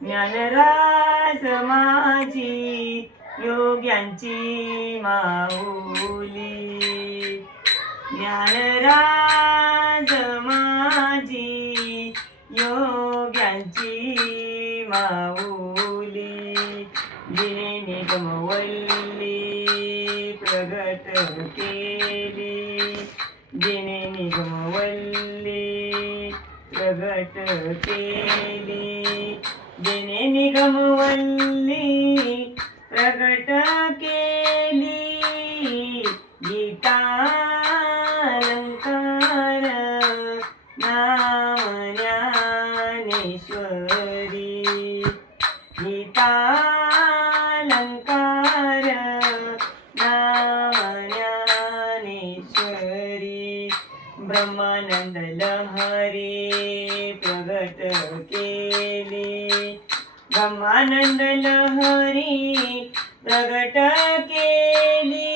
ज्ञानराज माझी योग्यांची माऊली, ज्ञानराज माझी योग्यांची माऊली, जिने निगमवल्ली प्रगट केली, जिने निगमवल्ली प्रगट केली, जिने निगमवल्ली प्रगट केली, गीतालंकार नाम ज्ञानेश्वरी, गीतालंकार नाम ज्ञानेश्वरी, ब्रह्मानंद लहरी प्रगट केली, ब्रह्मानंद लहरी प्रगट केली,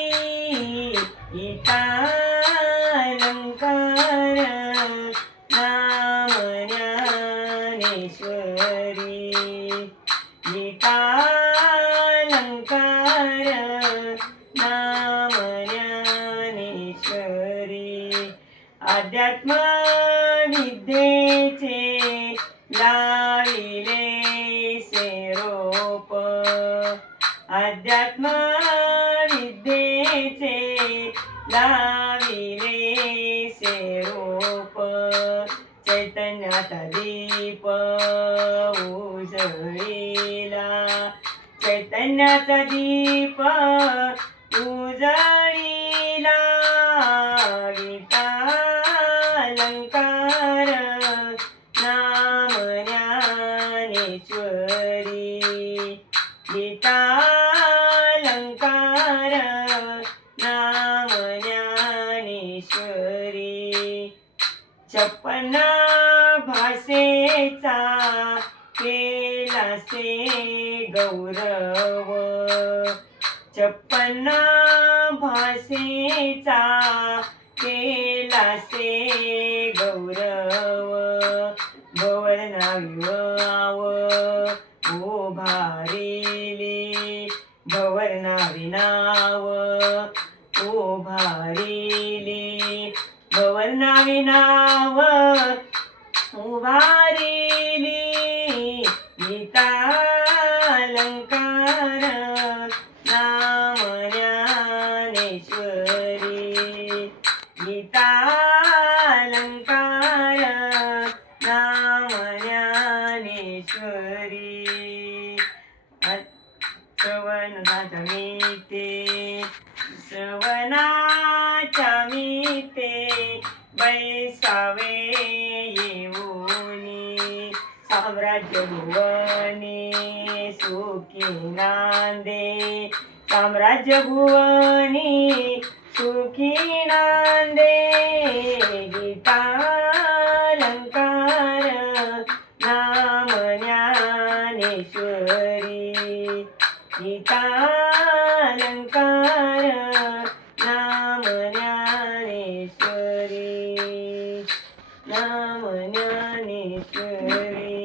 गीतालंकार नाम ज्ञानेश्वरी, गीतालंकार नाम ज्ञानेश्वरी, अध्यात्म विद्येचे लाविले रोप, अध्यात्म विद्येचे लाविले रोप, चैतन्याचा दीप उजळीला, चैतन्याचा दीप उजळीला, गीतालंकार नाम ज्ञानेश्वरी, गीतालंकार नाम ज्ञानेश्वरी, 56 भाषेचा केलासे गौरव, 56 भाषेचा केलासे गौरव, भवनाविवाव उभारिली, भवनावि नाव उभारिली, भवनावि नाव उभारिली, गीतालंकार नाम ज्ञानेश्वरी, गीतालंकार नाम ज्ञानेश्वरी, श्रवणाच्या मीते, श्रवणाच्या मीते बैसावे येऊनी, साम्राज्य भुवनी सुखी नांदे, साम्राज्य भुवनी सुखी नांदे, गीतालंकार नाम ज्ञानेश्वरी, गीतालंकार नाम ज्ञानेश्वरी, नाम ज्ञानेश्वरी,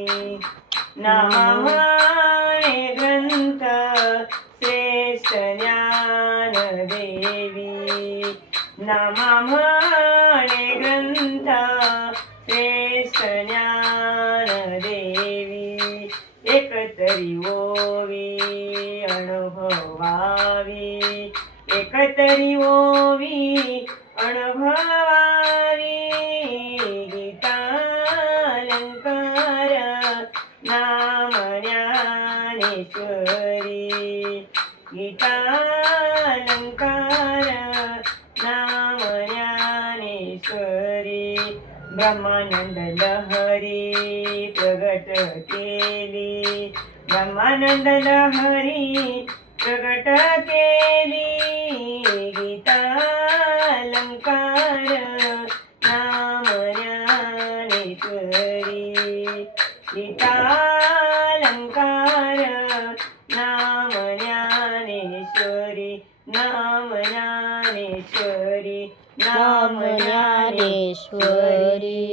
नामाने ग्रंथ श्रेष्ठ ज्ञानदेवी, नामाने ग्रंथ श्रेष्ठ ज्ञानदेवी, एकतरी ओवी अनुभवावी, एकतरी ओवी अनुभवावी, गीतालंकार नाम ज्ञानेश्वरी, गीतालंकार नाम ज्ञानेश्वरी, ब्रह्मानंद लहरी प्रगट केली, ब्रह्मानंद लहरी प्रगट केली, गीतालंकार नाम ज्ञानेश्वरी, गीतालंकार नाम ज्ञानेश्वरी, नाम ज्ञानेश्वरी, नाम ज्ञानेश्वरी.